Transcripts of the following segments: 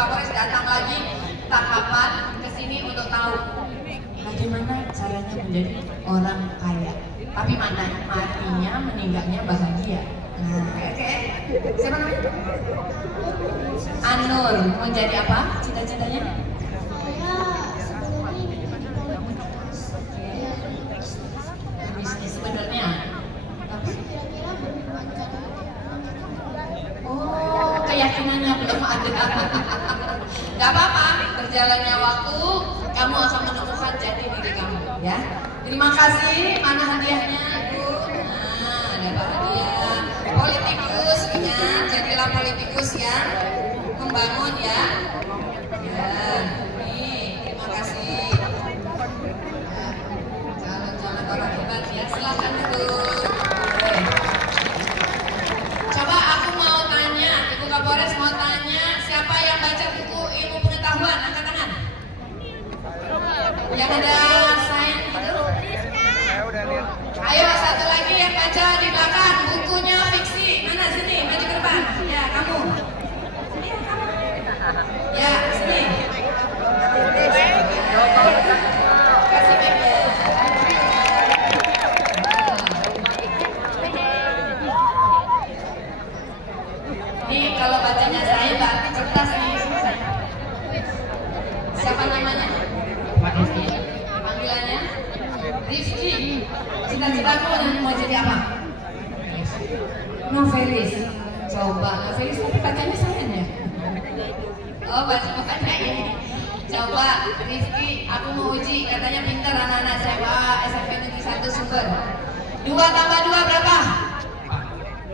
Kapolres datang lagi tahapan ke sini untuk tahu bagaimana caranya menjadi orang kaya. Tapi matinya, meninggalnya bahagia. Nah, oke. Siapa namanya? Anur, mau jadi apa? Cita-citanya? Bisnis sebenarnya. Oh, keyakinannya belum ada. Gak apa-apa, berjalannya waktu kamu akan menemukan jati diri kamu, ya. Terima kasih. Mana hadiahnya, Ibu? Nah, ada hadiah. Politikus, ingat, jadilah politikus yang membangun, ya. Ya, nih, terima kasih. Calon-calon orang hebat, ya. Silahkan duduk. Coba aku mau tanya, Ibu Kapolres mau tanya, siapa yang baca buku ilmu pengetahuan? Angkat tangan. Yang ada sign gitu. Ayo, satu lagi yang baca di belakang, bukunya fiksi. Mana sini, maju ke depan. Ya, kamu. Ya, sini. Kasih baby. Nih, kalau bacanya saya berarti cerdas nih. Siapa namanya? Panggilannya? Rifki. Cita-citamu mau jadi apa? Novelis. Coba novelis tapi bacanya saya ya. Oh, bacanya ini. Coba Rifki, aku mau uji, katanya pintar anak-anak saya SMP Negeri 1 Sumber. 2 tambah 2 berapa?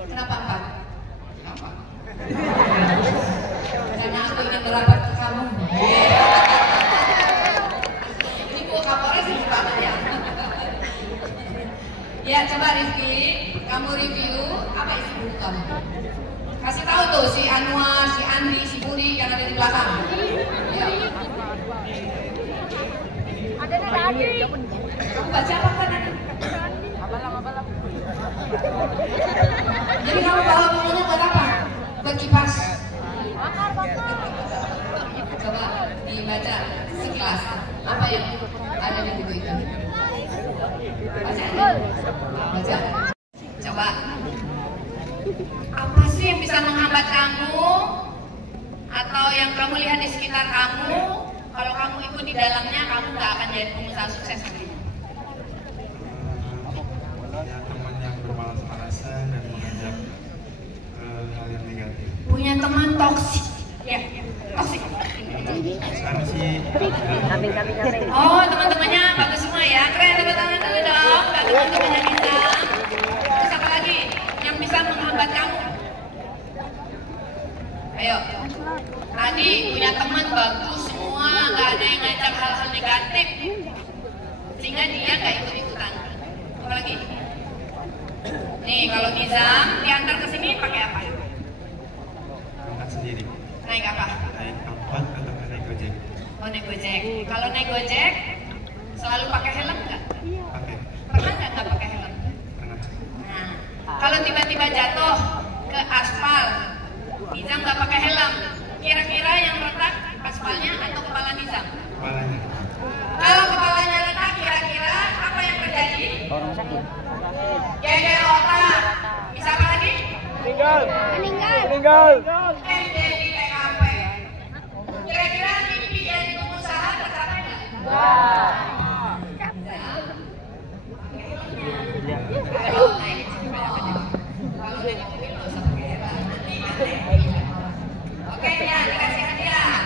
Kenapa 4? Karena aku ingin merapat ke kamu. Ini Bu Kapolres ini banget ya. Ya, coba Rifki, kamu review apa isi buku kamu? Kasih tahu tuh si Anwar, si Andi, si Budi yang ada di belakang. Ya. Ada tadi. Kamu baca apa kan? Abalang. Jadi kamu bawa bukunya buat apa? Buat kipas. Coba dibaca sekilas apa yang ada di buku itu. Baca. Coba. Apa sih yang bisa menghambat kamu atau yang kamu lihat di sekitar kamu? Kalau kamu ikut di dalamnya, kamu nggak akan jadi pengusaha sukses nantinya. Punya teman yang bermalas-malasan dan mengajak hal yang negatif. Punya teman toksik, ya, toksik. Sekarang sih. Oh, teman-temannya bagus semua ya. Keren, tepuk tangan dulu dong. Teman-temannya bintang. Terus apa lagi yang bisa menghambat kamu? Ayo. Tadi punya teman bagus semua, nggak ada yang ngajak hal-hal negatif, sehingga dia nggak ikut-ikutan. Apa lagi? Nih, kalau Nizam diantar ke sini pakai apa? Angkat sendiri. Naik apa? Naik angkot atau naik gojek? Oh, naik gojek. Kalau naik gojek selalu pakai helm nggak? Pakai. Pernah nggak pakai helm? Pernah. Nah, kalau tiba-tiba jatuh ke aspal, Nizam nggak pakai helm, kira-kira yang retak aspalnya atau kepala Nizam? Kepalanya. Kalau kepalanya retak, kira-kira apa yang terjadi? Orang sakit. Geger otak. Bisa apa lagi? Meninggal. Jadi TKP. Kira-kira mimpi jadi pengusaha tercapai nggak? Kalau naik mobil nggak usah pakai helm. Nanti oke ya, dikasih hadiah.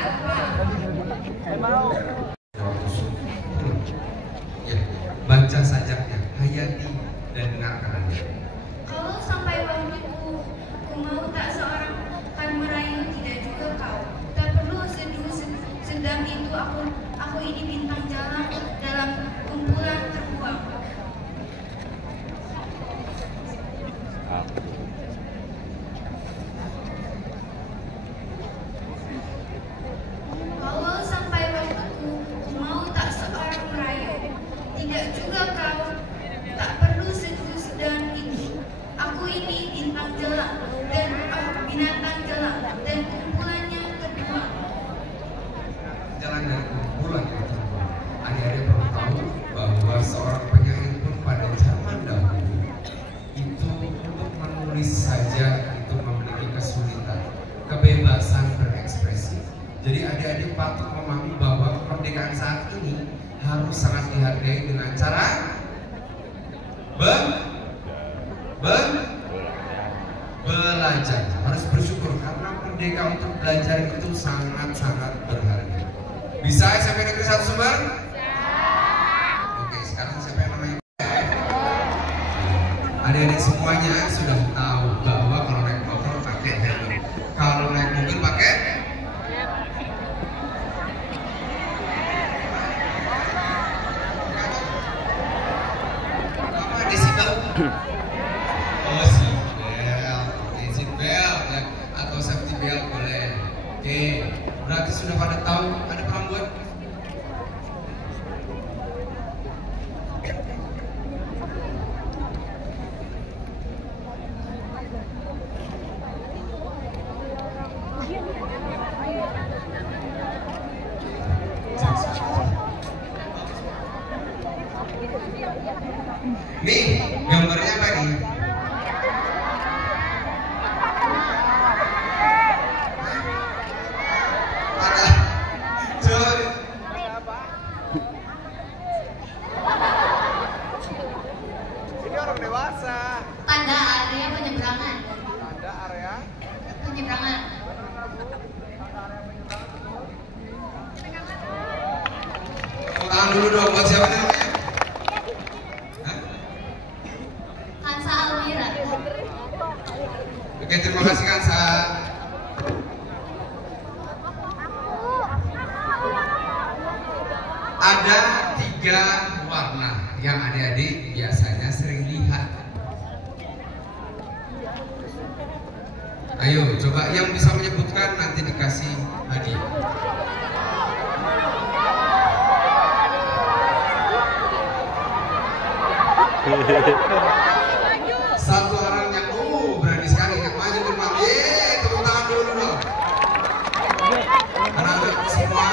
Baca sajaknya, hayati dan dengarkan. Kalau sampai waktuku, ku mau tak seorang kan merayu, tidak juga kau. Tak perlu seduh sedang itu aku ini bintang jalan dalam kumpulan terbuang. Kalau sampai waktuku, ku mau tak seorang merayu, tidak juga kau. Tak perlu seduh sedang itu. Aku ini bintang jelang dan binatang jelang dan kumpulannya terbuang. Jadi adik-adik patut memahami bahwa kemerdekaan saat ini harus sangat dihargai dengan cara belajar. Harus bersyukur karena merdeka untuk belajar itu sangat-sangat berharga. Bisa SMP Negeri 1 Sumber? Oke, sekarang siapa yang namanya? Adik-adik semuanya sudah tahu bahwa kalau naik motor pakai helm, kalau naik mobil pakai apa? Desibel. Oh, seat belt ya, atau safety belt boleh. Oke, berarti sudah pada tahu ada perambuan? Nih, gambarnya apa nih? Ada, coy. Ini orang dewasa. Tanda area penyeberangan. Ada area. Penyeberangan. Tepuk tangan dulu dong buat siapa namanya? Hah? Kansa Almira. Oke, terima kasih Kansa. Ada 3 warna yang adik-adik biasanya sering lihat. Ayo, coba yang bisa menyebutkan nanti dikasih hadiah. Satu orang yang berani sekali yang maju ke depan. Tepuk tangan dulu dong. Anak-anak semua,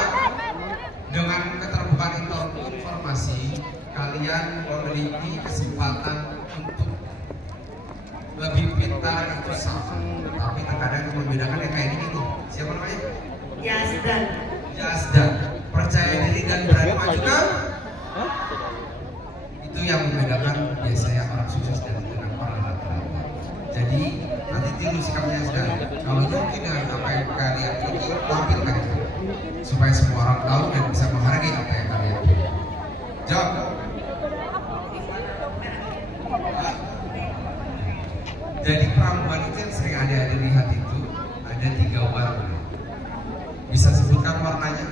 dengan keterbukaan informasi, kalian memiliki kesempatan untuk lebih pintar itu sama. Tapi terkadang yang membedakan yang kayak gini tuh. Siapa namanya? Yazdan. Percaya diri dan berani maju kan? Itu yang membedakan biasanya orang sukses dengan orang rata-rata. Jadi nanti tiru sikapnya Yazdan. Kalau yakin dengan apa yang kalian ini, tampilkan supaya semua orang tahu dan bisa menghargai apa yang kalian punya. Jawab. Jadi perambuan itu yang sering adik-adik lihat itu ada 3 warna. Bisa sebutkan warnanya?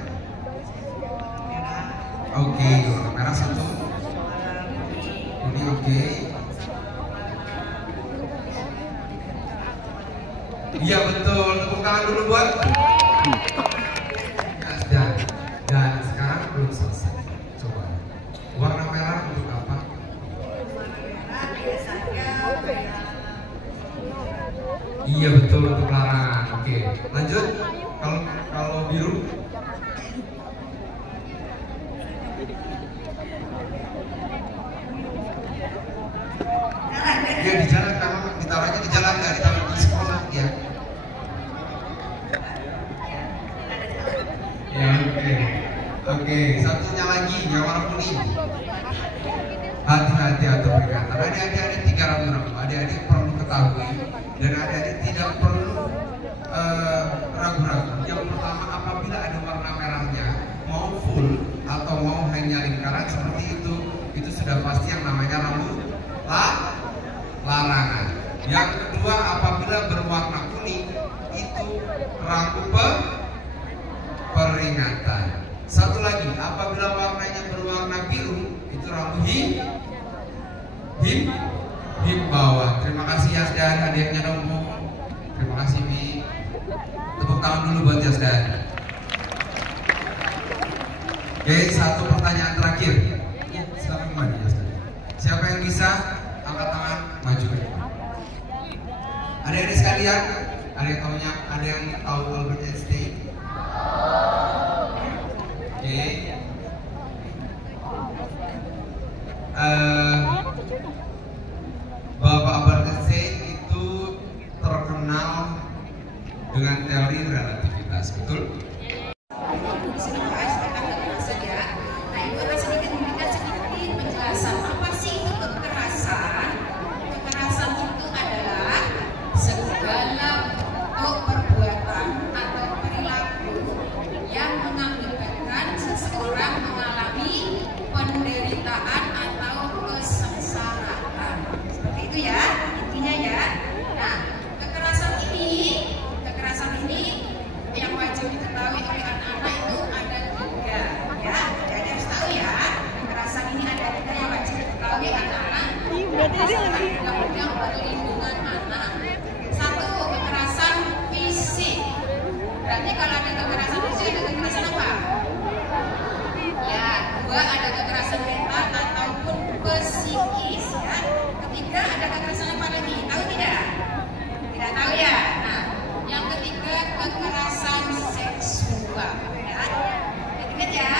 Oke, warna merah 1. Ini oke. Iya betul, tepuk tangan dulu buat. Dan sekarang belum selesai. Coba. Warna merah untuk apa? Iya betul, untuk larangan. Oke, lanjut. Kalau biru? Ya di jalan, memang ditaruhnya di jalan, nggak ditaruh di sekolah ya. Ya oke. Satunya lagi yang warna kuning. Hati-hati atau peringatan. Adik-adik ada 3 rambu-rambu. Adik-adik perlu ketahui dan adik-adik tidak perlu ragu-ragu. Yang pertama, apabila ada warna merahnya mau full atau mau hanya lingkaran seperti itu sudah pasti yang namanya rambu larangan. Yang kedua, apabila berwarna kuning itu rambu peringatan. Satu lagi, apabila warnanya berwarna biru itu rambu himbauan. Terima kasih Yazdan, hadiahnya dong Bu. Terima kasih Bi. Tepuk tangan dulu buat Yazdan. Oke, satu pertanyaan terakhir. Silakan kembali Yazdan. Siapa yang bisa angkat tangan maju ke depan. Adik-adik sekalian, ada yang tahu Albert Einstein? Oke. Bapak Albert Einstein itu terkenal dengan teori relativitas, betul? diketahui oleh anak-anak itu ada 3 ya. Jadi harus tahu ya, kekerasan ini ada 3 yang wajib diketahui anak-anak. Undang-undang perlindungan anak. 1, kekerasan fisik. Berarti kalau ada kekerasan fisik ada kekerasan apa? Ya, 2 ada kekerasan mental ataupun psikis ya. Ketiga ada kekerasan apa lagi? Tahu tidak? Tidak tahu ya. Nah, yang ketiga kekerasan seksual ya. Ingat ya,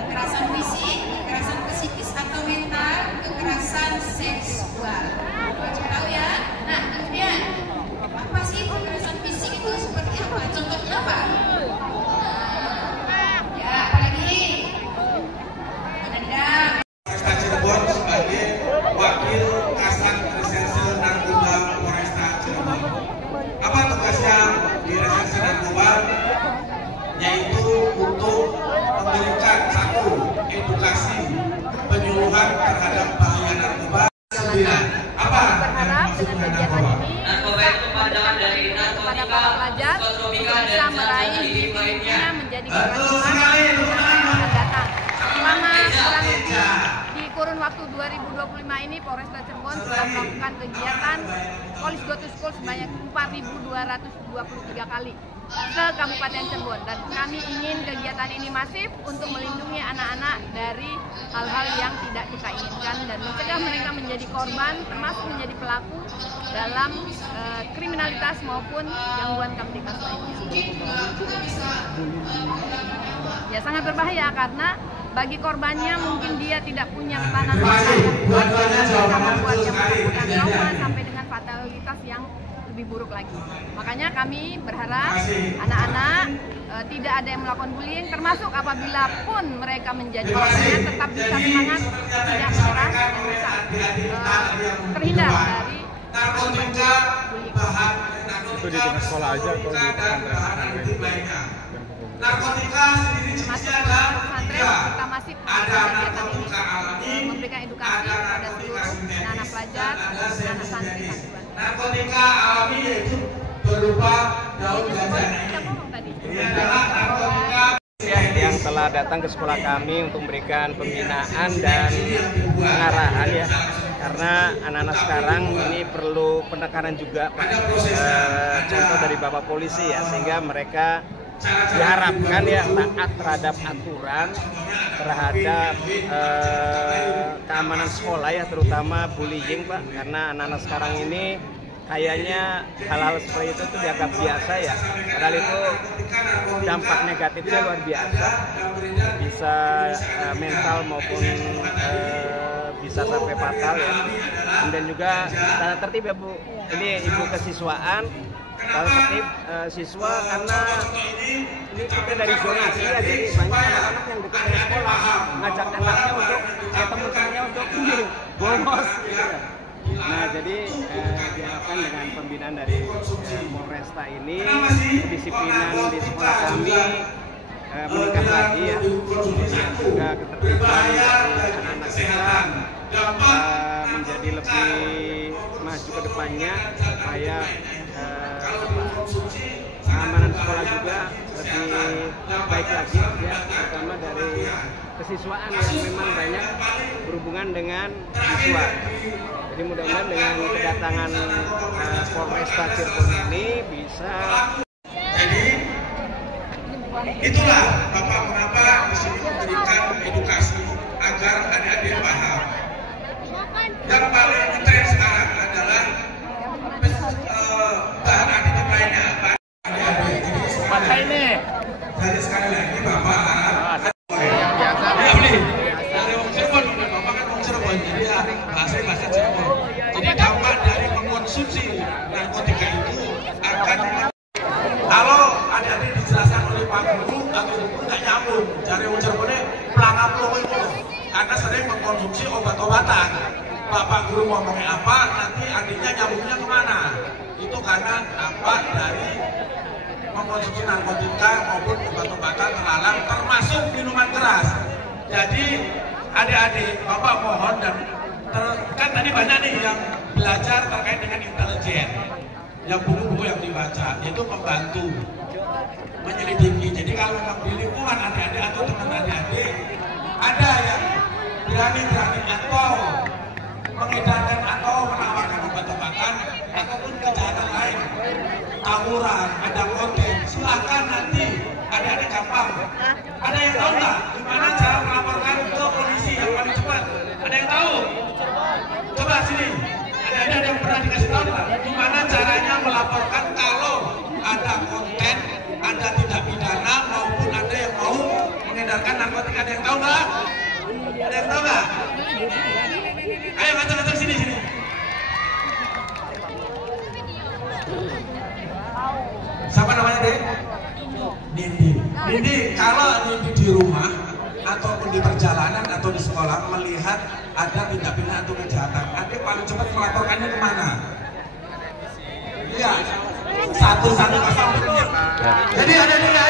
kekerasan fisik, kekerasan psikis atau mental, kekerasan seksual. Wajib tahu ya. Nah, kemudian apa sih kekerasan fisik itu seperti apa? Contohnya apa? Ya, apalagi? Ada Polresta Cirebon sebagai Wakil Kasat Reserse Narkoba Polresta Cirebon. Apa tugasnya di Reserse Narkoba? Yaitu untuk memberikan 1, edukasi penyuluhan terhadap bahaya narkoba. 9, apa yang dimaksud dengan narkoba? Narkoba itu pandangan dari kepada para pelajar bisa meraih mimpinya menjadi kemajuan akan datang. Selama kurang lebih di kurun waktu 2025 ini Polresta Cirebon sudah melakukan kegiatan Police Go to School sebanyak 4.223 kali ke Kabupaten Cirebon, dan kami ingin kegiatan ini masif untuk melindungi anak-anak dari hal-hal yang tidak kita inginkan dan mencegah mereka menjadi korban termasuk menjadi pelaku dalam kriminalitas maupun gangguan kamtipmas lainnya. Ya, sangat berbahaya karena bagi korbannya mungkin dia tidak punya ketahanan mental yang kuat, bisa membuatnya menimbulkan trauma sampai dengan fatalitas yang lebih buruk lagi. Makanya kami berharap anak-anak tidak ada yang melakukan bullying, termasuk apabila pun mereka menjadi korbannya tetap bisa semangat, tidak menyerah, dan bisa terhindar dari narkotika, bahan Itu di tingkat sekolah aja atau di pesantren? Narkotika sendiri jenisnya ada 3. kita masih Ada narkotika alami, memberikan edukasi kepada seluruh anak pelajar, anak santri. narkotika alami yaitu berupa daun ganja. Ini adalah narkotika yang telah datang ke sekolah kami untuk memberikan pembinaan dan pengarahan ya, karena anak-anak sekarang ini perlu penekanan juga Pak, contoh dari Bapak Polisi ya, sehingga mereka diharapkan ya taat terhadap aturan, terhadap keamanan sekolah ya, terutama bullying Pak, karena anak-anak sekarang ini kayaknya hal-hal seperti itu tuh dianggap biasa ya, padahal itu dampak negatifnya luar biasa, bisa mental maupun bisa sampai fatal ya. Kemudian juga tata tertib ya Bu, ini ibu kesiswaan, tata tertib siswa karena ini kita dari zonasi ya, jadi banyak anak-anak yang dekat dengan sekolah ngajak anaknya untuk teman-temannya untuk bolos gitu ya. Nah, jadi diharapkan dengan pembinaan dari Polresta ini, kedisiplinan di sekolah kami meningkat lagi ya, dan juga ketertiban dari anak-anak kita menjadi lebih maju ke depannya, supaya keamanan sekolah juga lebih baik lagi ya, terutama dari kesiswaan yang memang banyak berhubungan dengan siswa. Jadi mudah-mudahan dengan kedatangan Polresta Cirebon ini bisa. Jadi itulah Bapak kenapa di sini memberikan edukasi agar adik-adik paham. Yang paling tren sekarang adalah bahan aditif lainnya. Baca ini. Jadi sekali lagi Bapak bahasa Cirebon. Jadi dampak dari mengkonsumsi narkotika itu akan, kalau adik-adik dijelaskan oleh Pak Guru atau Ibu nggak nyambung. Dari orang Cirebonnya pelangap lo itu karena sering mengkonsumsi obat-obatan. Bapak Guru ngomongnya apa, nanti adiknya nyambungnya kemana? Itu karena dampak dari mengkonsumsi narkotika maupun obat-obatan terlarang, termasuk minuman keras. Jadi adik-adik, Bapak mohon dan kan tadi banyak nih yang belajar terkait dengan intelijen, yang buku-buku yang dibaca itu membantu. menyelidiki. Jadi kalau memang di lingkungan adik-adik atau teman adik-adik ada yang berani-berani atau mengedarkan atau menawarkan obat-obatan ataupun kejahatan lain, tawuran, ada konten, silakan nanti adik-adik gampang. Ada yang tahu nggak gimana cara melaporkan ke polisi yang paling cepat? Ada yang tahu? Coba sini. Ada yang pernah dikasih tahu nggak gimana caranya melaporkan kalau ada konten, ada tindak pidana maupun ada yang mau mengedarkan narkotika? Ada yang tahu nggak? Ada yang tahu nggak? Ayo ngacak-ngacak sini. Siapa namanya deh? Nindi. Kalau Nindi di rumah ataupun di perjalanan atau di sekolah melihat ada tindak pidana atau kejahatan, adik paling cepat melaporkannya kemana? Iya, 110. Jadi adik-adiknya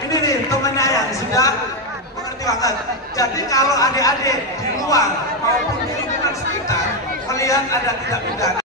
ini nih temannya yang sudah mengerti banget. Jadi kalau adik-adik di luar maupun di lingkungan sekitar melihat ada tindak pidana